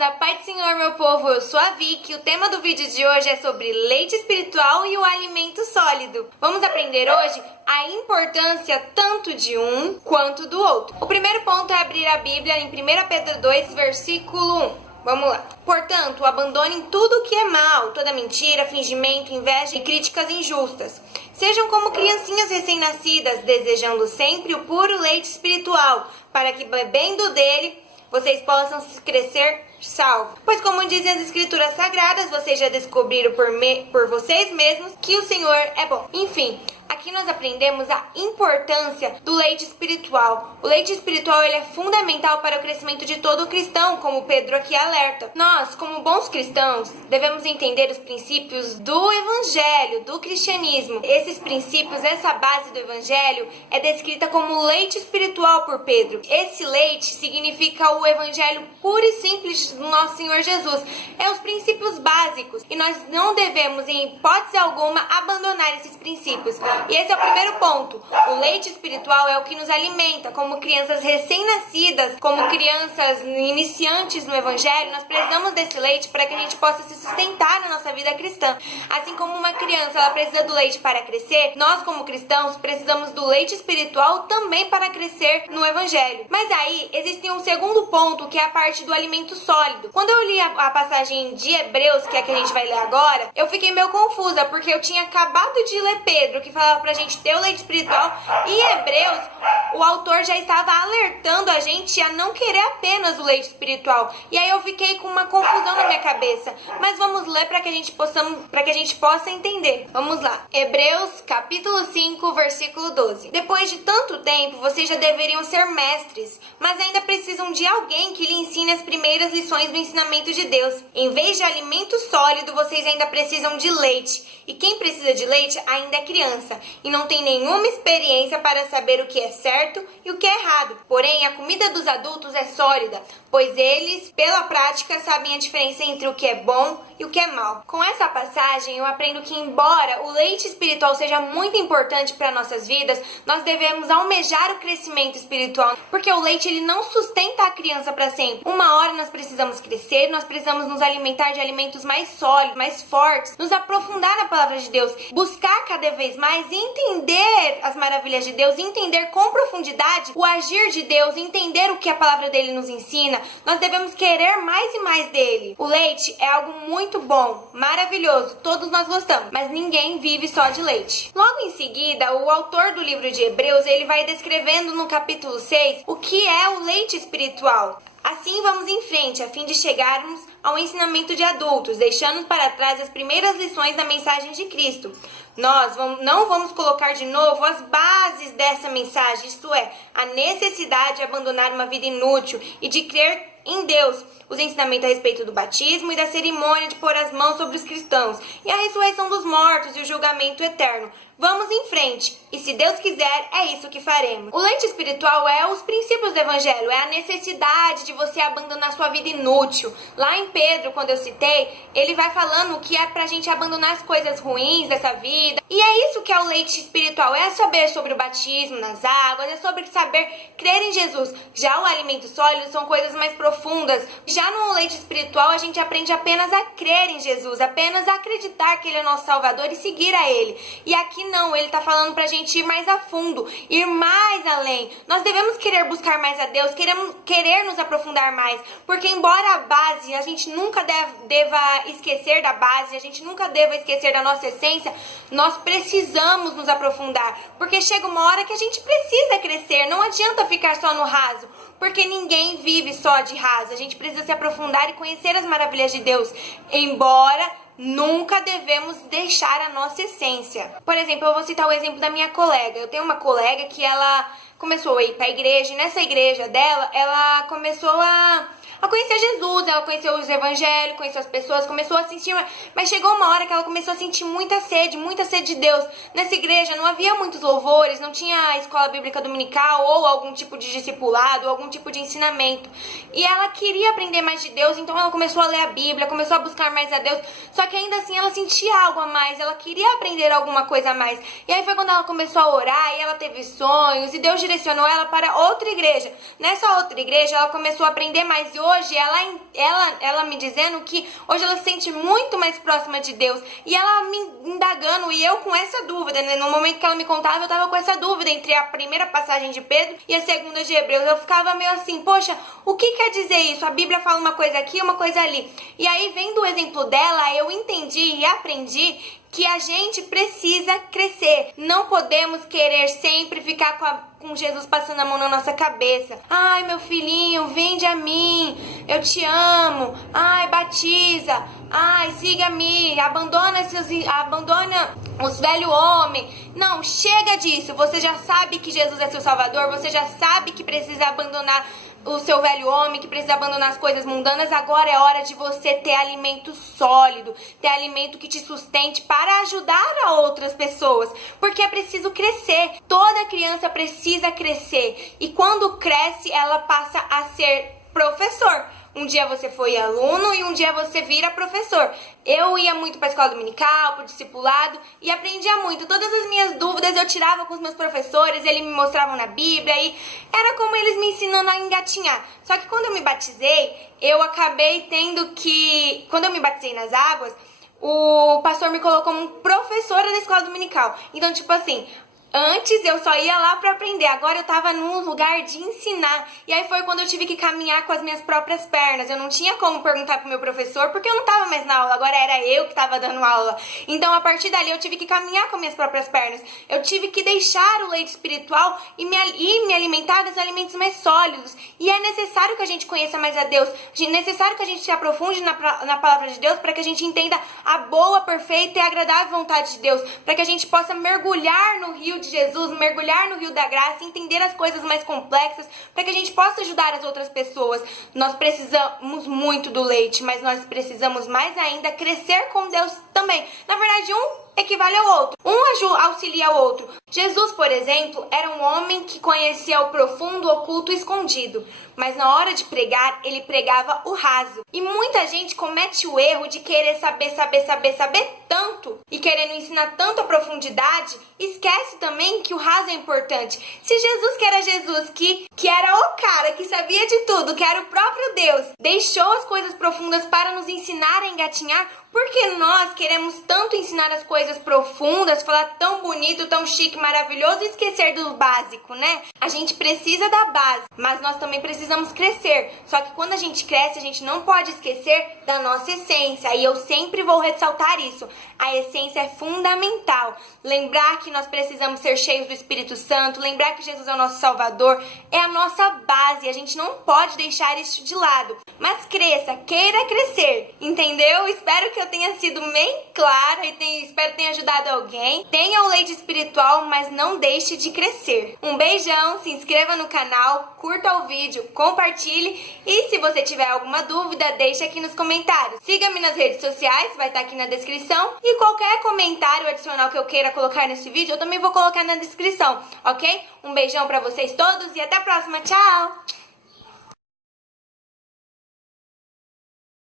A paz do Senhor, meu povo, eu sou a Vicky. O tema do vídeo de hoje é sobre leite espiritual e o alimento sólido. Vamos aprender hoje a importância tanto de um quanto do outro. O primeiro ponto é abrir a Bíblia em 1 Pedro 2, versículo 1. Vamos lá. Portanto, abandonem tudo o que é mal, toda mentira, fingimento, inveja e críticas injustas. Sejam como criancinhas recém-nascidas, desejando sempre o puro leite espiritual, para que, bebendo dele, vocês possam crescer salvos. Pois, como dizem as Escrituras Sagradas, vocês já descobriram por vocês mesmos que o Senhor é bom. Enfim, aqui nós aprendemos a importância do leite espiritual. O leite espiritual ele é fundamental para o crescimento de todo cristão, como Pedro aqui alerta. Nós, como bons cristãos, devemos entender os princípios do Evangelho, do cristianismo. Esses princípios, essa base do Evangelho, é descrita como leite espiritual por Pedro. Esse leite significa o Evangelho puro e simples do nosso Senhor Jesus. É os princípios básicos. E nós não devemos, em hipótese alguma, abandonar esses princípios. E esse é o primeiro ponto. O leite espiritual é o que nos alimenta. Como crianças recém-nascidas, como crianças iniciantes no Evangelho, nós precisamos desse leite para que a gente possa se sustentar na nossa vida cristã. Assim como uma criança ela precisa do leite para crescer, nós como cristãos precisamos do leite espiritual também para crescer no Evangelho. Mas aí existe um segundo ponto, que é a parte do alimento sólido. Quando eu li a passagem de Hebreus, que é a que a gente vai ler agora, eu fiquei meio confusa, porque eu tinha acabado de ler Pedro, que falava pra gente ter o leite espiritual, e em Hebreus, o autor já estava alertando a gente a não querer apenas o leite espiritual. E aí eu fiquei com uma confusão na minha cabeça. Mas vamos ler para que a gente possa entender. Vamos lá. Hebreus, capítulo 5, versículo 12. Depois de tanto tempo, vocês já deveriam ser mestres, mas ainda precisam de alguém que lhe ensine as primeiras lições do ensinamento de Deus. Em vez de alimento sólido, vocês ainda precisam de leite. E quem precisa de leite ainda é criança e não tem nenhuma experiência para saber o que é certo e o que é errado. Porém, a comida dos adultos é sólida, pois eles, pela prática, sabem a diferença entre o que é bom e o que é mal. Com essa passagem, eu aprendo que, embora o leite espiritual seja muito importante para nossas vidas, nós devemos almejar o crescimento espiritual, porque o leite ele não sustenta a criança para sempre. Uma hora nós precisamos crescer, nós precisamos nos alimentar de alimentos mais sólidos, mais fortes, nos aprofundar na palavra de Deus, buscar cada vez mais entender as maravilhas de Deus, entender com profundidade o agir de Deus, entender o que a palavra dele nos ensina. Nós devemos querer mais e mais dele. O leite é algo muito bom, maravilhoso, todos nós gostamos, mas ninguém vive só de leite. Logo em seguida, o autor do livro de Hebreus, ele vai descrevendo no capítulo 6 o que é o leite espiritual. Assim vamos em frente, a fim de chegarmos ao ensinamento de adultos, deixando para trás as primeiras lições da mensagem de Cristo. Nós não vamos colocar de novo as bases dessa mensagem, isto é, a necessidade de abandonar uma vida inútil e de crer em Deus, os ensinamentos a respeito do batismo e da cerimônia de pôr as mãos sobre os cristãos, e a ressurreição dos mortos e o julgamento eterno. Vamos em frente, e se Deus quiser, é isso que faremos. O leite espiritual é os princípios do Evangelho, é a necessidade de você abandonar sua vida inútil. Lá em Pedro, quando eu citei, ele vai falando que é pra gente abandonar as coisas ruins dessa vida. E é isso que é o leite espiritual, é saber sobre o batismo nas águas, é sobre saber crer em Jesus. Já o alimento sólido são coisas mais profundas. Já no leite espiritual, a gente aprende apenas a crer em Jesus, apenas a acreditar que ele é nosso Salvador e seguir a ele. E aqui não, ele tá falando pra gente ir mais a fundo, ir mais além. Nós devemos querer buscar mais a Deus, querer nos aprofundar mais, porque embora a base, a gente nunca deva esquecer da base, a gente nunca deva esquecer da nossa essência, nós precisamos nos aprofundar, porque chega uma hora que a gente precisa crescer, não adianta ficar só no raso, porque ninguém vive só de raso, a gente precisa se aprofundar e conhecer as maravilhas de Deus, embora nunca devemos deixar a nossa essência. Por exemplo, eu vou citar o exemplo da minha colega. Eu tenho uma colega que ela começou a ir para a igreja, e nessa igreja dela, ela começou a conhecer Jesus, ela conheceu os evangelhos, conheceu as pessoas, começou a sentir, mas chegou uma hora que ela começou a sentir muita sede de Deus. Nessa igreja não havia muitos louvores, não tinha escola bíblica dominical ou algum tipo de discipulado, ou algum tipo de ensinamento. E ela queria aprender mais de Deus, então ela começou a ler a Bíblia, começou a buscar mais a Deus, só que ainda assim ela sentia algo a mais, ela queria aprender alguma coisa a mais. E aí foi quando ela começou a orar, e ela teve sonhos, e Deus direcionou ela para outra igreja. Nessa outra igreja ela começou a aprender mais, e hoje, ela me dizendo que hoje ela se sente muito mais próxima de Deus. E ela me indagando, e eu com essa dúvida, né? No momento que ela me contava, eu tava com essa dúvida entre a primeira passagem de Pedro e a segunda de Hebreus. Eu ficava meio assim, poxa, o que quer dizer isso? A Bíblia fala uma coisa aqui, uma coisa ali. E aí, vendo o exemplo dela, eu entendi e aprendi que a gente precisa crescer. Não podemos querer sempre ficar com Jesus passando a mão na nossa cabeça. Ai, meu filhinho, vinde a mim. Eu te amo. Ai, batiza. Ai, siga-me. Abandona os velhos homens. Não, chega disso. Você já sabe que Jesus é seu Salvador. Você já sabe que precisa abandonar o seu velho homem, que precisa abandonar as coisas mundanas. Agora é hora de você ter alimento sólido, ter alimento que te sustente para ajudar a outras pessoas, porque é preciso crescer. Toda criança precisa crescer, e quando cresce, ela passa a ser professor. Um dia você foi aluno e um dia você vira professor. Eu ia muito para a escola dominical, para o discipulado, e aprendia muito. Todas as minhas dúvidas eu tirava com os meus professores, eles me mostravam na Bíblia, e era como eles me ensinando a engatinhar. Só que quando eu me batizei, eu acabei tendo que... Quando eu me batizei nas águas, o pastor me colocou como professora da escola dominical. Então, tipo assim... Antes eu só ia lá pra aprender, agora eu tava num lugar de ensinar. E aí foi quando eu tive que caminhar com as minhas próprias pernas. Eu não tinha como perguntar pro meu professor, porque eu não tava mais na aula, agora era eu que tava dando aula. Então a partir dali eu tive que caminhar com as minhas próprias pernas. Eu tive que deixar o leite espiritual e me alimentar dos alimentos mais sólidos. E é necessário que a gente conheça mais a Deus. É necessário que a gente se aprofunde na palavra de Deus, para que a gente entenda a boa, perfeita e agradável vontade de Deus. Para que a gente possa mergulhar no rio de Jesus, mergulhar no rio da graça, entender as coisas mais complexas, para que a gente possa ajudar as outras pessoas. Nós precisamos muito do leite, mas nós precisamos mais ainda crescer com Deus também. Na verdade, um equivale ao outro. Um auxilia o outro. Jesus, por exemplo, era um homem que conhecia o profundo, oculto e escondido. Mas na hora de pregar, ele pregava o raso. E muita gente comete o erro de querer saber tanto e querendo ensinar tanto a profundidade, esquece também que o raso é importante. Se Jesus, que era Jesus, que era o cara que sabia de tudo, que era o próprio Deus, deixou as coisas profundas para nos ensinar a engatinhar, porque nós queremos tanto ensinar as coisas profundas, falar tão bonito, tão chique, maravilhoso e esquecer do básico, né? A gente precisa da base, mas nós também precisamos crescer. Só que quando a gente cresce, a gente não pode esquecer da nossa essência. E eu sempre vou ressaltar isso. A essência é fundamental. Lembrar que nós precisamos ser cheios do Espírito Santo, lembrar que Jesus é o nosso Salvador, é a nossa base. A gente não pode deixar isso de lado. Mas cresça, queira crescer, entendeu? Espero que eu tenha sido bem clara e espero que tenha ajudado alguém. Tenha o leite espiritual, mas não deixe de crescer. Um beijão, se inscreva no canal, curta o vídeo, compartilhe e se você tiver alguma dúvida, deixe aqui nos comentários. Siga-me nas redes sociais, vai estar aqui na descrição, e qualquer comentário adicional que eu queira colocar nesse vídeo, eu também vou colocar na descrição, ok? Um beijão pra vocês todos e até a próxima. Tchau!